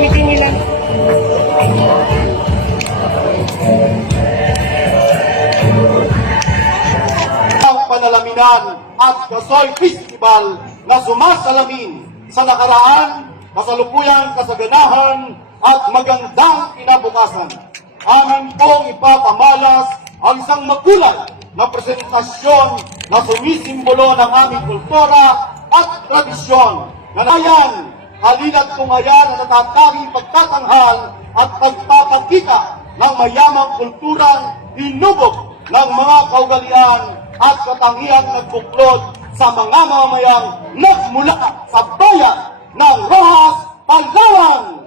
gagamitin nila. Ang panalaminan at Gasoy Festival na sumasalamin sa nakaraan, kasalukuyang kasaganahan at magandang kinabukasan. Amin pong ipapamalas ang isang makulay na presentasyon na sumisimbolo ng aming kultura at tradisyon na nayan, halina't tungayan na natatanging pagtatanghal at pagpapakita ng mayamang kulturang hinubog ng mga kaugalian at katangiang nagbuklod sa mga mamamayang nagmula sa bayan ng Roxas, Palawan.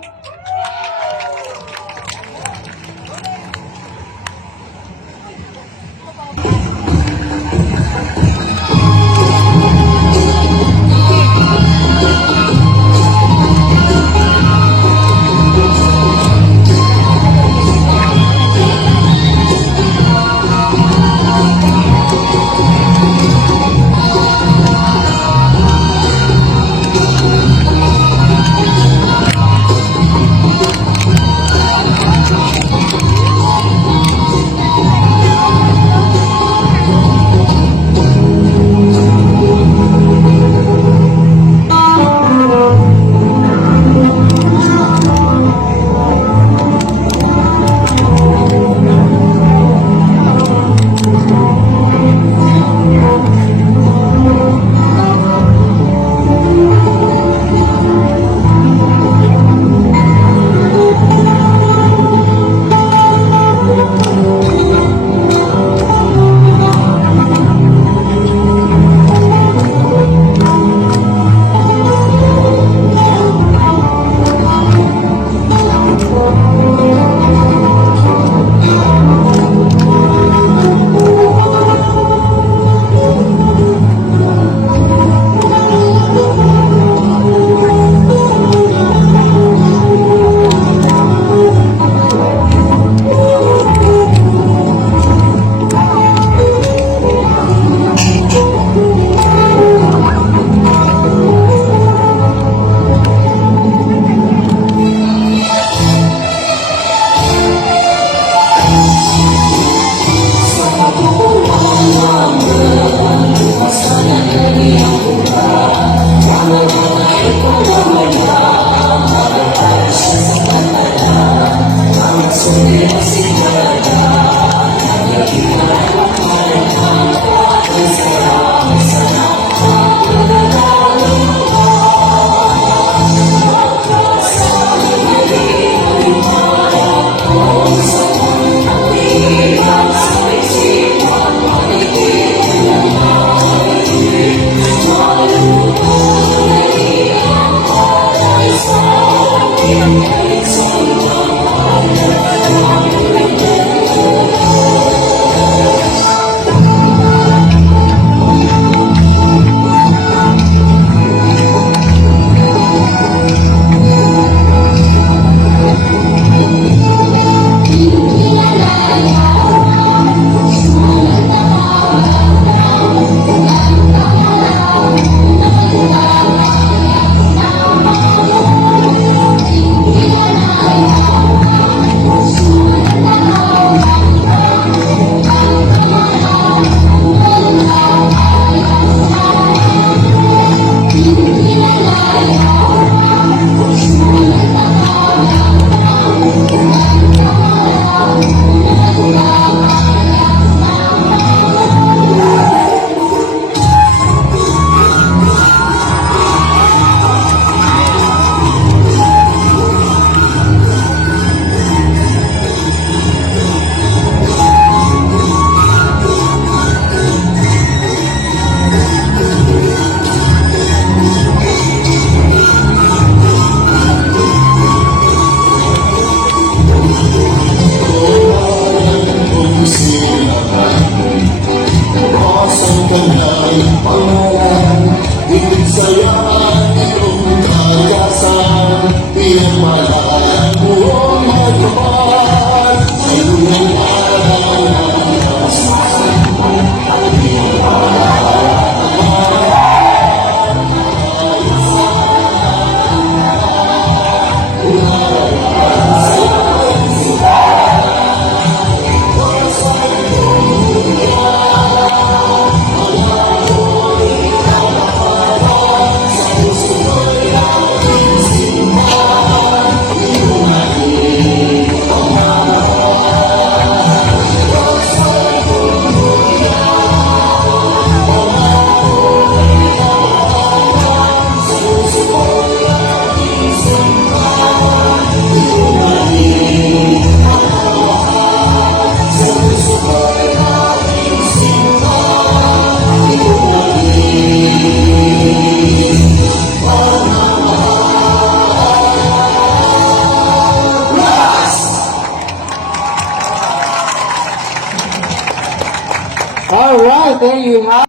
Alright, there you have.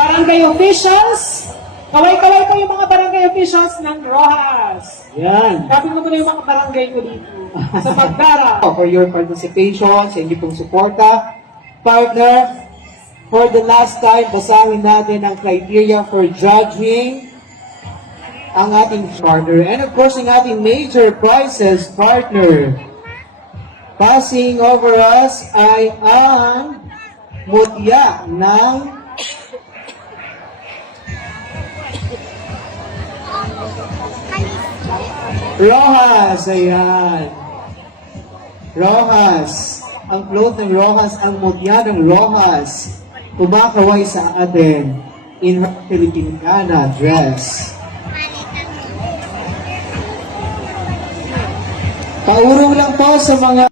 Barangay officials. Kaway-kaway kayo mga barangay officials ng Rojas. Yan. Sabi mo na yung mga barangay ko dito sa Pagdara. For your participation, sa inyong pong suporta. Partner, for the last time, basahin natin ang criteria for judging ang ating partner. And of course, ang ating major prizes, partner. Passing over us ay ang mutya ng Rojas. Ayan. Rojas. Ang float ng Rojas, ang mutya ng Rojas. Kumakaway sa atin in her Filipiniana dress. Paurong lang po sa mga